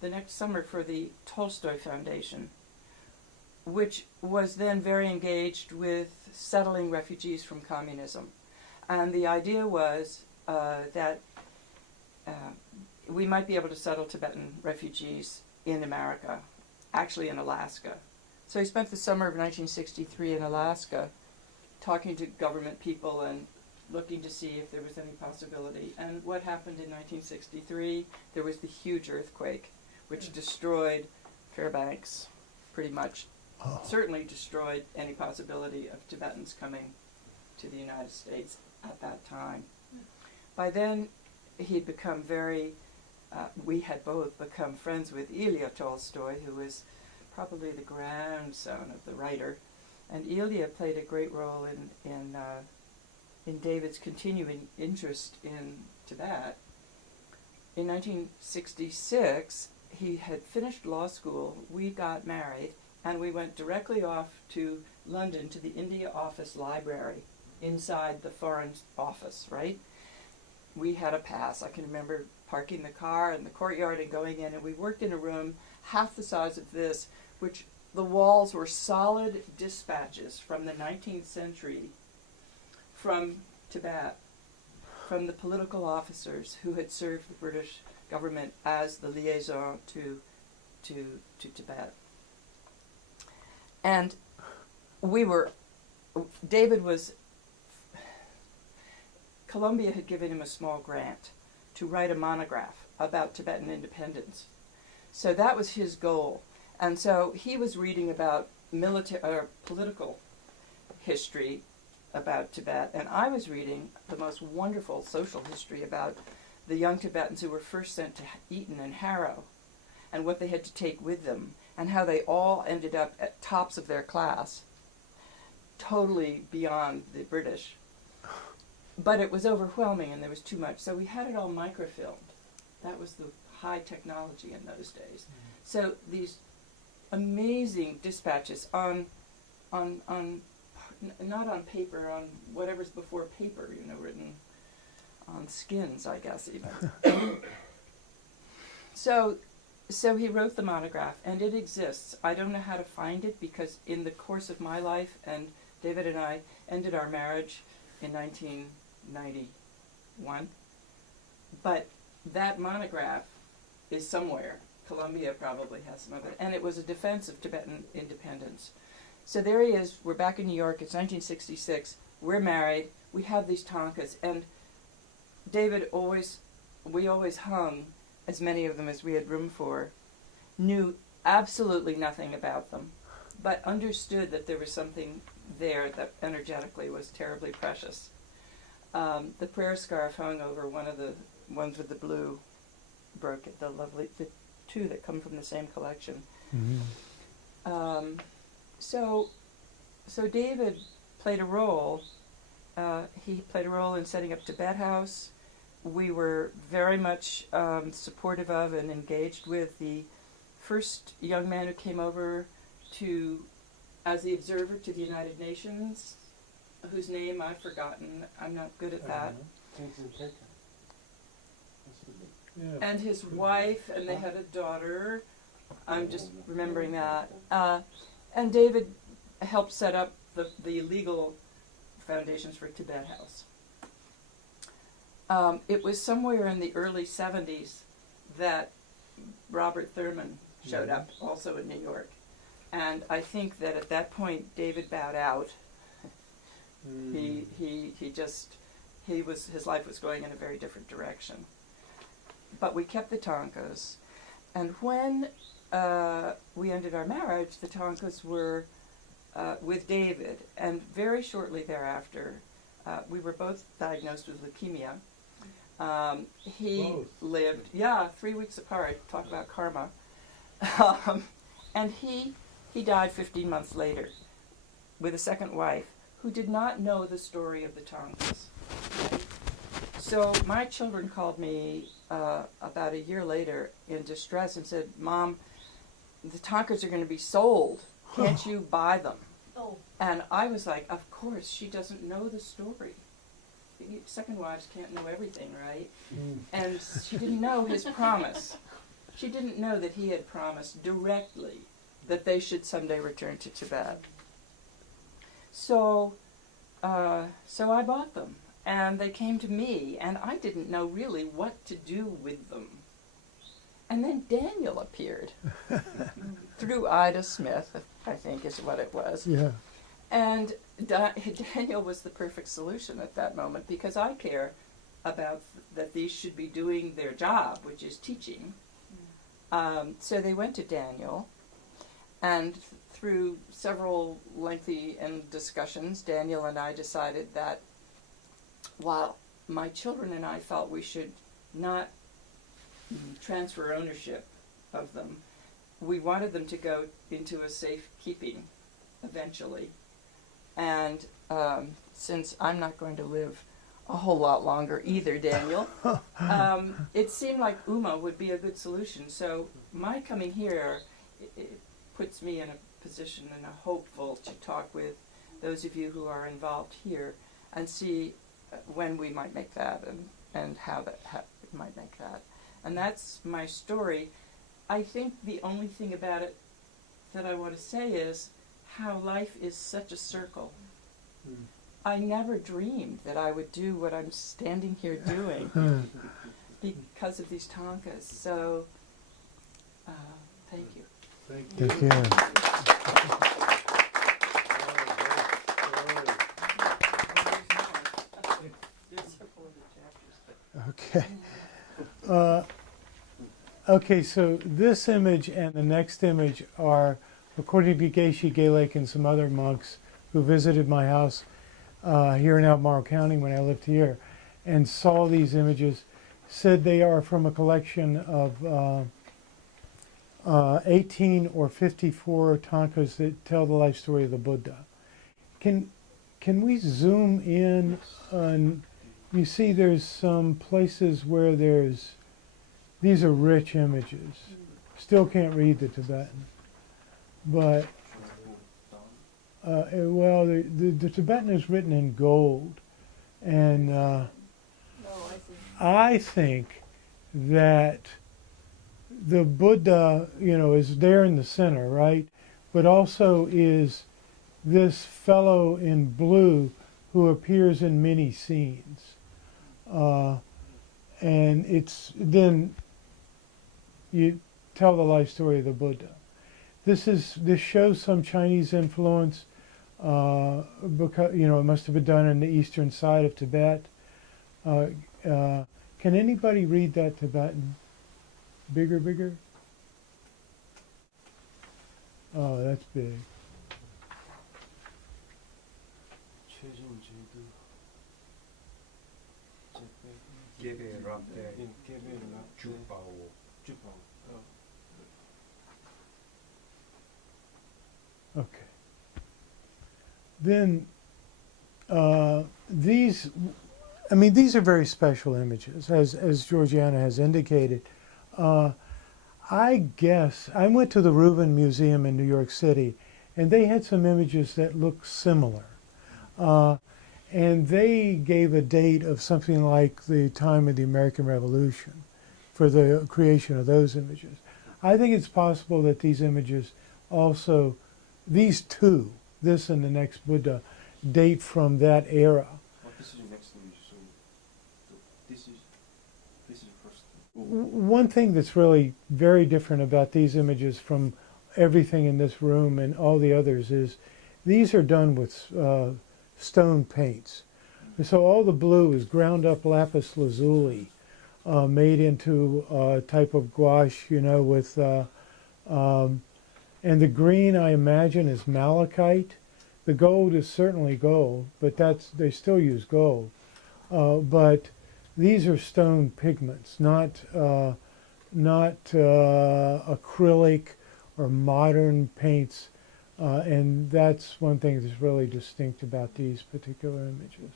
the next summer for the Tolstoy Foundation, which was then very engaged with settling refugees from communism. And the idea was that we might be able to settle Tibetan refugees in America, actually in Alaska. So he spent the summer of 1963 in Alaska talking to government people and looking to see if there was any possibility. And what happened in 1963? There was the huge earthquake, which destroyed Fairbanks, pretty much. Certainly destroyed any possibility of Tibetans coming to the United States at that time. By then, he'd become we had both become friends with Ilya Tolstoy, who was probably the grandson of the writer. And Ilya played a great role in David's continuing interest in Tibet. In 1966, he had finished law school, we got married, and we went directly off to London to the India Office Library inside the Foreign Office, right? We had a pass. I can remember parking the car in the courtyard and going in, and we worked in a room half the size of this, which the walls were solid dispatches from the 19th century from Tibet, from the political officers who had served the British government as the liaison to Tibet. And Columbia had given him a small grant to write a monograph about Tibetan independence. So that was his goal. And so he was reading about political history about Tibet, and I was reading the most wonderful social history about the young Tibetans who were first sent to Eton and Harrow, and what they had to take with them, and how they all ended up at tops of their class, totally beyond the British. but it was overwhelming and there was too much. So we had it all microfilmed. That was the high technology in those days. So these amazing dispatches on not on paper, on whatever's before paper, you know, written on skins, I guess, even. So he wrote the monograph, and it exists. I don't know how to find it, because in the course of my life, and David and I ended our marriage in 1991, but that monograph is somewhere. Columbia probably has some of it, and it was a defense of Tibetan independence. So there he is, we're back in New York, it's 1966, we're married, we have these Thangkas, and David we always hung as many of them as we had room for, knew absolutely nothing about them, but understood that there was something there that energetically was terribly precious. The prayer scarf hung over one of the ones with the blue brocade, the two that come from the same collection. Mm-hmm. So David played a role. He played a role in setting up Tibet House. We were very much supportive of and engaged with the first young man who came over as the observer to the United Nations, whose name I've forgotten. I'm not good at that. Yeah. And his wife, and they had a daughter. I'm just remembering that. And David helped set up the legal foundations for Tibet House. It was somewhere in the early 70s that Robert Thurman showed up, also in New York. And I think that at that point David bowed out. His life was going in a very different direction. But we kept the Thangkas, and when we ended our marriage, the Thangkas were with David, and very shortly thereafter, we were both diagnosed with leukemia. He Both. lived, 3 weeks apart, talk about karma. And he died 15 months later with a second wife who did not know the story of the Thangkas. So my children called me about a year later in distress and said, "Mom, the Thangkas are going to be sold. Can't you buy them?" Oh. And I was like, of course, she doesn't know the story. Second wives can't know everything, right? And she didn't know his promise. She didn't know that he had promised directly that they should someday return to Tibet. So I bought them, and they came to me, and I didn't know really what to do with them. And then Daniel appeared through Ida Smith, I think is what it was. Yeah. And Daniel was the perfect solution at that moment, because I care about that these should be doing their job, which is teaching. So they went to Daniel, and through several lengthy discussions, Daniel and I decided that while my children and I felt we should not transfer ownership of them, we wanted them to go into a safe keeping eventually. And since I'm not going to live a whole lot longer either, Daniel, it seemed like Uma would be a good solution. So my coming here, it puts me in a position and a hopeful to talk with those of you who are involved here and see when we might make that and how we might make that. And that's my story. I think the only thing about it that I want to say is how life is such a circle. I never dreamed that I would do what I'm standing here doing because of these Thangkas. So, thank you. Thank you. Thank you. Okay. Okay, so this image and the next image are, according to Geshe Gelek and some other monks who visited my house here in Albemarle County when I lived here, and saw these images, said they are from a collection of 18 or 54 Thangkas that tell the life story of the Buddha. Can we zoom in on you see there's some places where these are rich images. Still can't read the Tibetan. But, well, the Tibetan is written in gold. And I think that the Buddha, is there in the center, right? But also is this fellow in blue who appears in many scenes. And it's then you tell the life story of the Buddha. This shows some Chinese influence because it must have been done in the eastern side of Tibet. Can anybody read that Tibetan? Bigger? Oh, that's big. Okay. Then these are very special images, as Georgiana has indicated. I guess I went to the Rubin Museum in New York City, and they had some images that looked similar. And they gave a date of something like the time of the American Revolution for the creation of those images. I think it's possible that these images also, these two, this and the next Buddha, date from that era. This is the next image, so this is the first. One thing that's really very different about these images from everything in this room and all the others is these are done with stone paints. So all the blue is ground up lapis lazuli, made into a type of gouache, with, and the green I imagine is malachite. The gold is certainly gold, but they still use gold. But these are stone pigments, not acrylic or modern paints. And that's one thing that's really distinct about these particular images.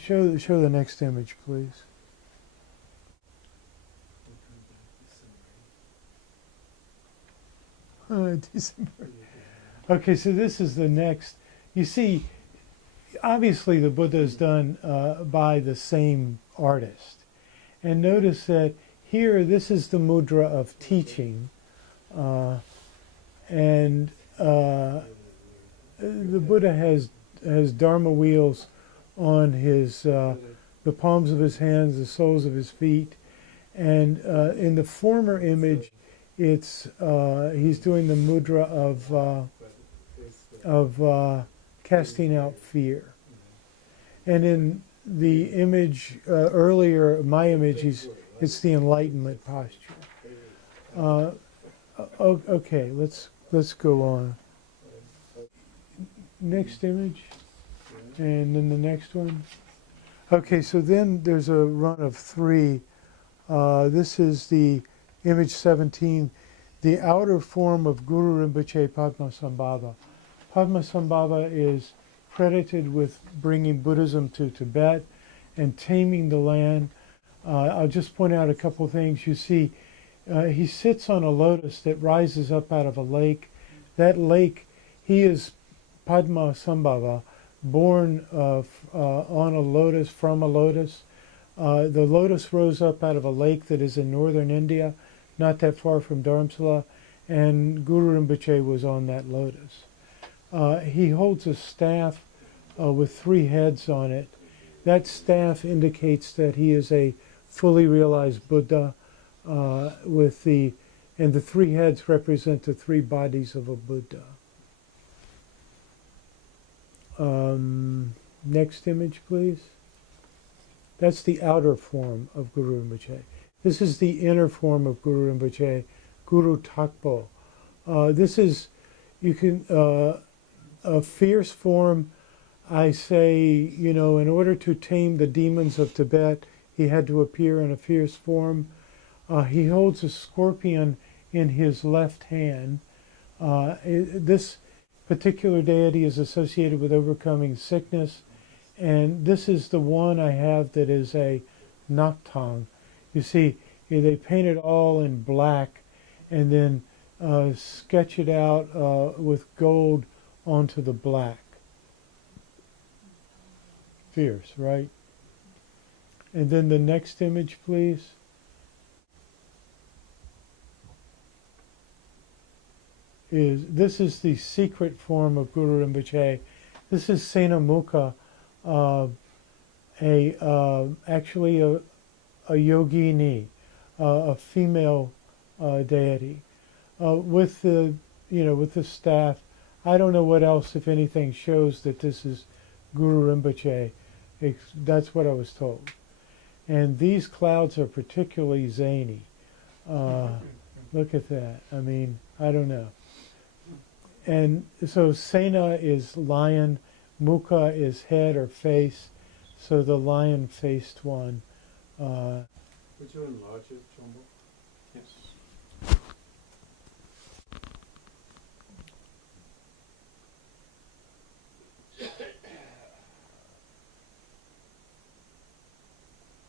Show the next image, please. December. Okay, so this is the next. You see, obviously the Buddha is done by the same artist. And notice that here, this is the Mudra of Teaching. And the Buddha has Dharma wheels on his the palms of his hands, the soles of his feet, and in the former image, it's he's doing the mudra of casting out fear, and in the image earlier, my image, it's the enlightenment posture. Okay, let's go on. Next image, and then the next one. Okay, so then there's a run of three. This is the image 17, the outer form of Guru Rinpoche Padmasambhava. Padmasambhava is credited with bringing Buddhism to Tibet and taming the land. I'll just point out a couple of things. You see, he sits on a lotus that rises up out of a lake. That lake, he is Padmasambhava, born on a lotus, from a lotus. The lotus rose up out of a lake that is in northern India, not that far from Dharamsala, and Guru Rinpoche was on that lotus. He holds a staff with three heads on it. That staff indicates that he is a fully realized Buddha, and the three heads represent the three bodies of a Buddha. Next image, please. That's the outer form of Guru Rinpoche. This is the inner form of Guru Rinpoche, Guru Takpo. This is, a fierce form. I say, in order to tame the demons of Tibet, he had to appear in a fierce form. He holds a scorpion in his left hand. This particular deity is associated with overcoming sickness And this is the one I have that is a Naktang. You see, they paint it all in black and then sketch it out with gold onto the black. Fierce, right? And then the next image, please. This is the secret form of Guru Rinpoche. This is Senamukha, actually a yogini, a female deity, with the with the staff. I don't know what else, if anything, shows that this is Guru Rinpoche. That's what I was told. And these clouds are particularly zany. Look at that. I mean, I don't know. And so Sena is lion, Mukha is head or face, so the lion-faced one. Would you enlarge it, Jumbo? Yes.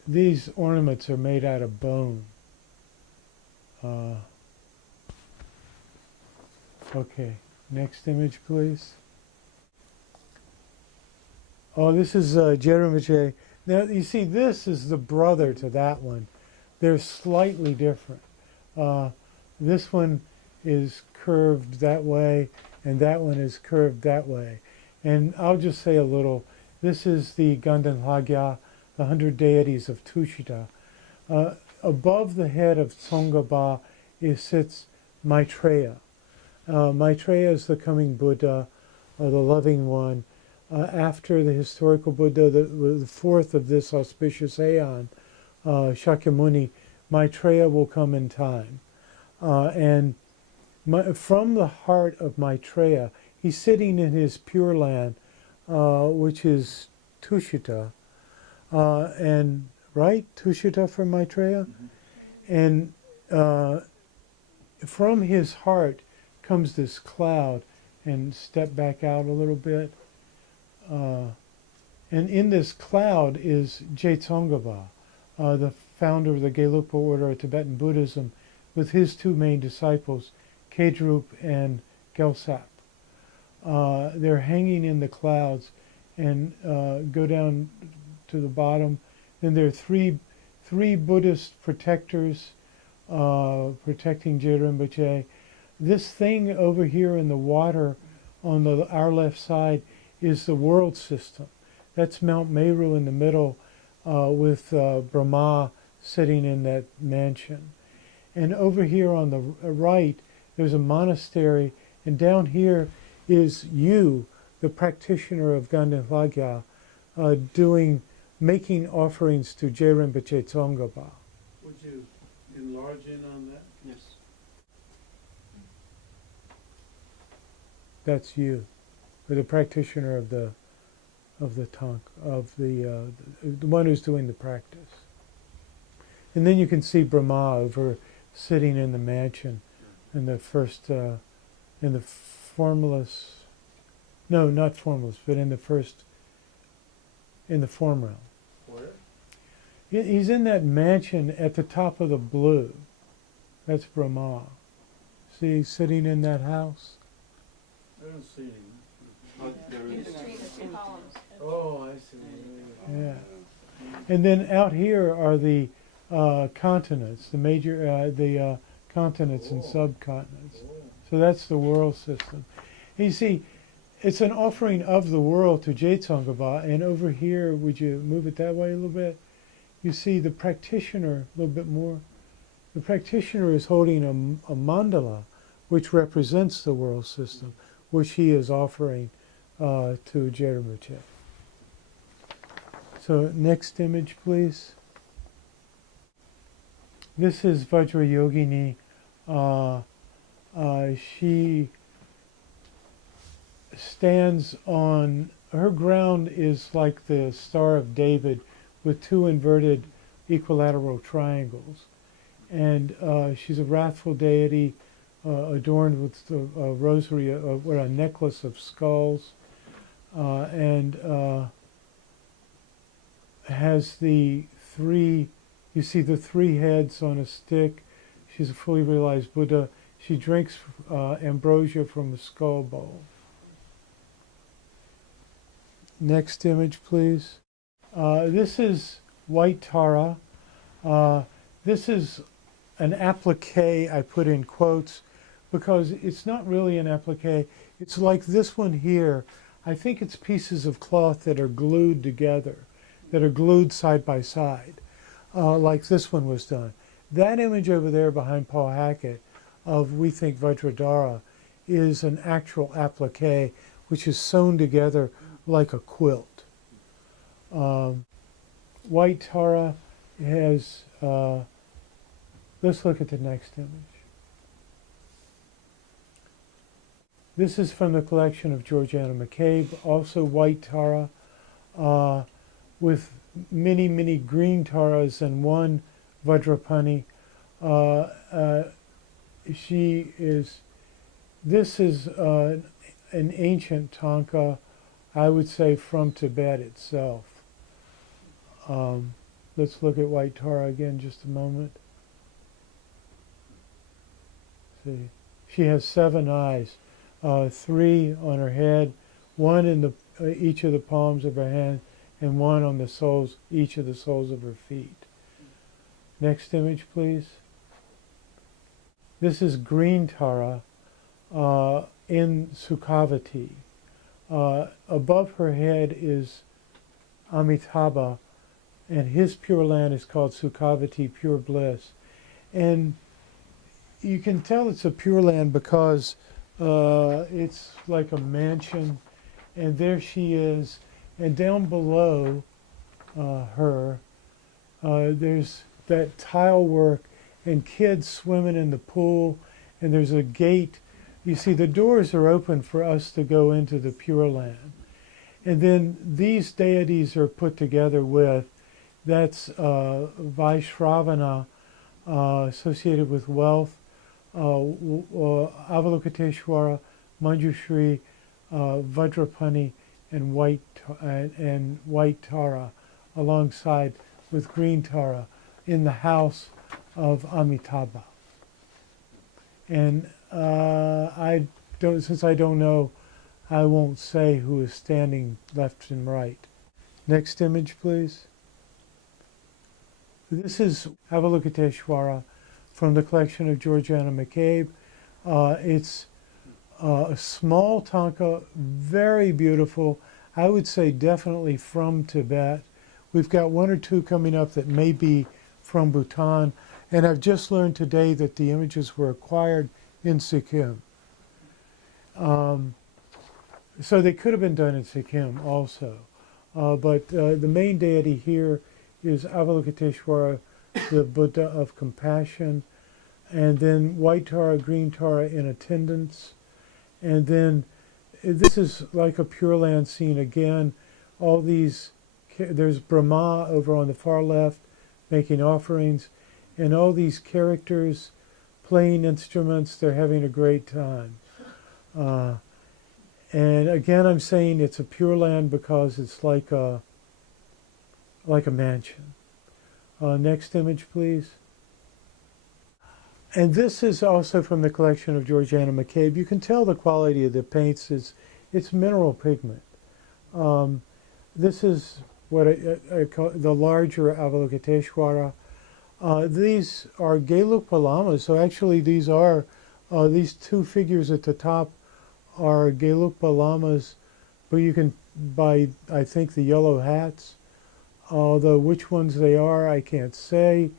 These ornaments are made out of bone. Okay, next image, please. Oh, this is Rinpoche. Now, you see, this is the brother to that one. They're slightly different. This one is curved that way, and that one is curved that way. And I'll just say a little. This is the Gundam Hagia, the 100 Deities of Toshiba. Above the head of Tsonga sits Maitreya. Maitreya is the coming Buddha, the loving one. After the historical Buddha, the fourth of this auspicious aeon, Shakyamuni, Maitreya will come in time. And from the heart of Maitreya, he's sitting in his Pure Land, which is Tushita. And right, Tushita from Maitreya? Mm-hmm. And from his heart comes this cloud, and step back out a little bit. And in this cloud is Tsonga, the founder of the Gelugpa order of Tibetan Buddhism, with his two main disciples, Kedrup and Gelsap. They're hanging in the clouds and go down to the bottom. Then there are three Buddhist protectors protecting Jatin Rinpoche. This thing over here in the water on our left side is the world system. That's Mount Meru in the middle with Brahma sitting in that mansion. And over here on the right, there's a monastery, and down here is you, the practitioner of Gundam Hagia, making offerings to Jatin Rinpoche Tsonga. Would you enlarge in on that? Yes. That's you, or the practitioner of the one who's doing the practice. And then you can see Brahma over sitting in the mansion in the first in the formless, no, not formless, but in the form realm. Where? He's in that mansion at the top of the blue. That's Brahma. See, he's sitting in that house. I don't see him. Oh, there is. Oh, I see. Yeah. And then out here are the continents, the major continents and subcontinents. So that's the world system. And you see, it's an offering of the world to Tsonga, and over here, would you move it that way a little bit? You see the practitioner, a little bit more. The practitioner is holding a mandala, which represents the world system, which he is offering to Jatin Rinpoche. So next image, please. This is Vajrayogini. She stands on, her ground is like the Star of David with two inverted equilateral triangles. And she's a wrathful deity adorned with a rosary, a necklace of skulls. And has the three, you see the three heads on a stick. She's a fully realized Buddha. She drinks ambrosia from a skull bowl. Next image, please. This is white Tara. This is an applique, I put in quotes, because it's not really an applique. It's like this one here. I think it's pieces of cloth that are glued together, that are glued side by side, like this one was done. That image over there behind Paul Hackett of, we think, Vajradhara is an actual applique which is sewn together like a quilt. White Tara has, let's look at the next image. This is from the collection of Georgiana McCabe, also white Tara, with many, many green Taras and one Vajrapani. This is an ancient Thangka, I would say from Tibet itself. Let's look at white Tara again just a moment. See, she has 7 eyes, 3 on her head, 1 in each of the palms of her hand, and 1 on the soles, each of the soles of her feet. Next image, please. This is green Tara in Sukhavati. Above her head is Amitabha, and his pure land is called Sukhavati, pure bliss. And you can tell it's a pure land because it's like a mansion, and there she is. And down below her, there's that tile work and kids swimming in the pool, and there's a gate. You see, the doors are open for us to go into the Pure Land. And then these deities are put together with, that's Vaishravana, associated with wealth, Avalokiteshvara, Manjushri, Vajrapani, and white Tara, alongside with green Tara in the house of Amitabha. And since I don't know, I won't say who is standing left and right. Next image, please. This is Avalokiteshvara from the collection of Georgiana McCabe. It's a small Thangka, very beautiful. I would say definitely from Tibet. We've got 1 or 2 coming up that may be from Bhutan. And I've just learned today that the images were acquired in Sikkim. So they could have been done in Sikkim also. But the main deity here is Avalokiteshvara, the Buddha of compassion. And then white Tara, green Tara in attendance. And then this is like a Pure Land scene again. All these, there's Brahma over on the far left making offerings. And all these characters playing instruments, they're having a great time. And again, I'm saying it's a Pure Land because it's like a mansion. Next image, please. And this is also from the collection of Georgiana McCabe. You can tell the quality of the paints is it's mineral pigment. This is what I call the larger Avalokiteshvara. These are Gelugpa lamas, so actually these are, these 2 figures at the top are Gelugpa lamas, but you can buy, I think, the yellow hats, although which ones they are, I can't say.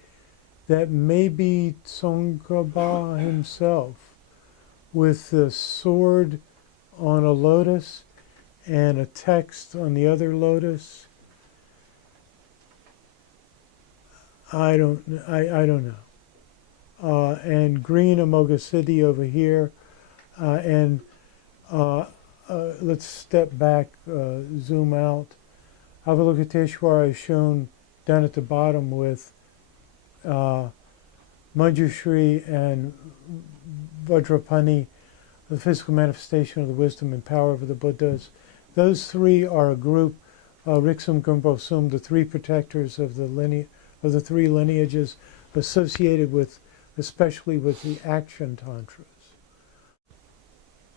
That may be Tsonga himself, with the sword on a lotus and a text on the other lotus. I don't know. And green Amoghasiddhi over here. Let's step back, zoom out. Avalokiteshvara is shown down at the bottom with Manjushri and Vajrapani, the physical manifestation of the wisdom and power of the Buddhas. Those 3 are a group Riksum Gumbo Sum, the three protectors of the three lineages associated with, especially with the action tantras.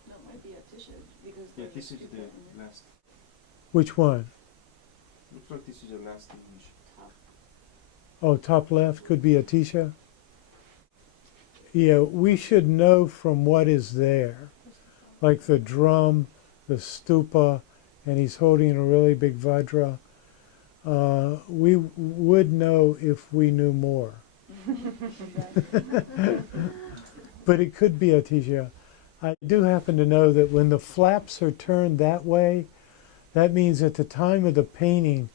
That might be a Tisha because Yeah, there's this is people the in last. Which one? Looks like this is the last image. Oh, top left could be Atisha. Yeah, we should know from what is there, like the drum, the stupa, and he's holding a really big vajra. We would know if we knew more. But it could be Atisha. I do happen to know that when the flaps are turned that way, that means at the time of the painting,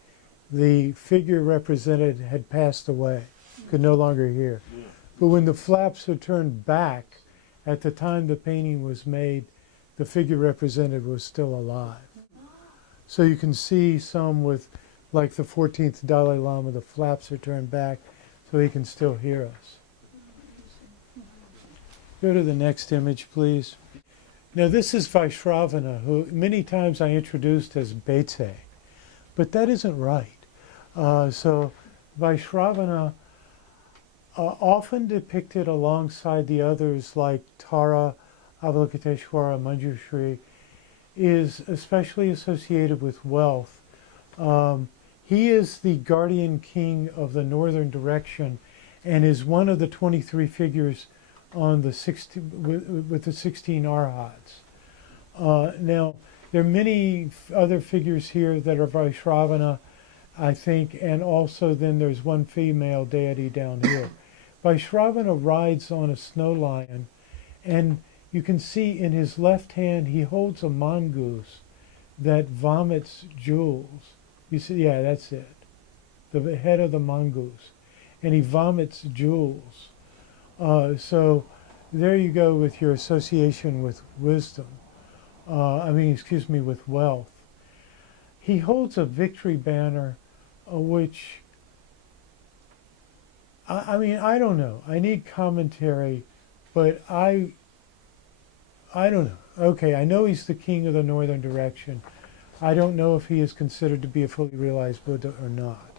the figure represented had passed away, could no longer hear. Yeah. But when the flaps are turned back, at the time the painting was made, the figure represented was still alive. So you can see some with, like the 14th Dalai Lama, the flaps are turned back so he can still hear us. Go to the next image, please. Now this is Vaishravana, who many times I introduced as Betse, but that isn't right. So Vaishravana, often depicted alongside the others like Tara, Avalokiteshvara, Manjushri, is especially associated with wealth. He is the guardian king of the northern direction and is one of the 23 figures on the 16, with the 16 arhats. Now, there are many other figures here that are Vaishravana, I think, and also then there's one female deity down here. Vaishravana rides on a snow lion, and you can see in his left hand he holds a mongoose that vomits jewels. You see, yeah, that's it. The head of the mongoose. And he vomits jewels. So there you go with your association with wisdom. With wealth. He holds a victory banner, which, I don't know. I need commentary, but I don't know. Okay, I know he's the king of the northern direction. I don't know if he is considered to be a fully realized Buddha or not.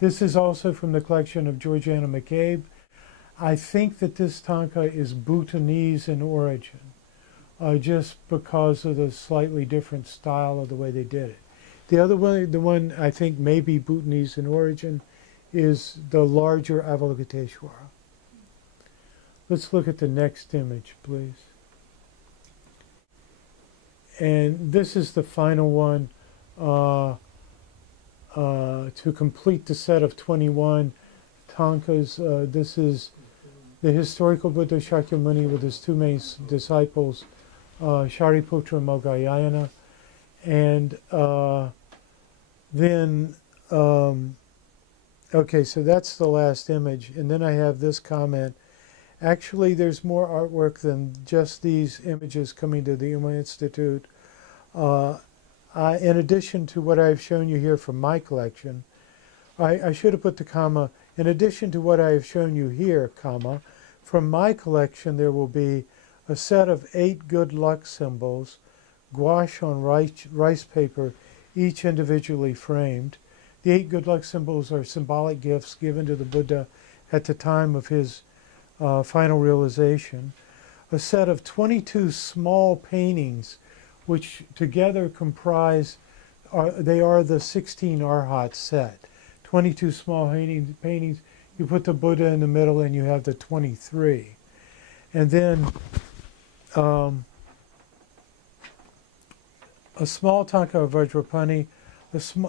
This is also from the collection of Georgiana McCabe. I think that this Thangka is Bhutanese in origin, just because of the slightly different style of the way they did it. The other one, the one I think may be Bhutanese in origin, is the larger Avalokiteshvara. Let's look at the next image, please. And this is the final one to complete the set of 21 Thangkas. This is the historical Buddha Shakyamuni with his two main disciples, Shariputra and Moggallana. And okay, so that's the last image. And then I have this comment. Actually, there's more artwork than just these images coming to the Uma Institute. In addition to what I've shown you here from my collection, I should have put the comma, in addition to what I have shown you here, comma, from my collection there will be a set of 8 good luck symbols, gouache on rice paper, each individually framed. The 8 good luck symbols are symbolic gifts given to the Buddha at the time of his final realization. A set of 22 small paintings, which together comprise, they are the 16 Arhat set. 22 small paintings, you put the Buddha in the middle and you have the 23. And then a small Thangka of Vajrapani,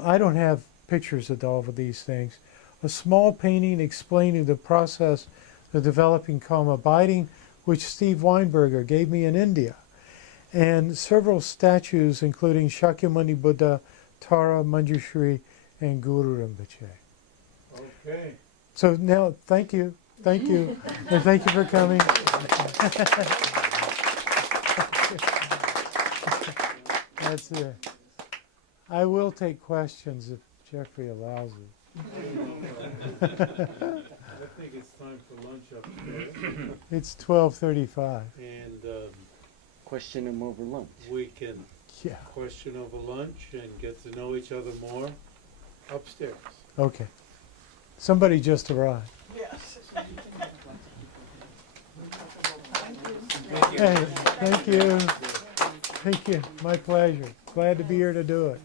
I don't have pictures of all of these things. A small painting explaining the process of developing calm abiding, which Steve Weinberger gave me in India. And several statues, including Shakyamuni Buddha, Tara, Manjushri, and Guru Rinpoche. Okay. So now, thank you, and thank you for coming. That's it. I will take questions if Jeffrey allows it. I think it's time for lunch upstairs. It's 12:35. And Question him over lunch. we can Yeah. question over lunch and get to know each other more upstairs. Okay. Somebody just arrived. Yes. Hey, thank you. Thank you. My pleasure. Glad to be here to do it.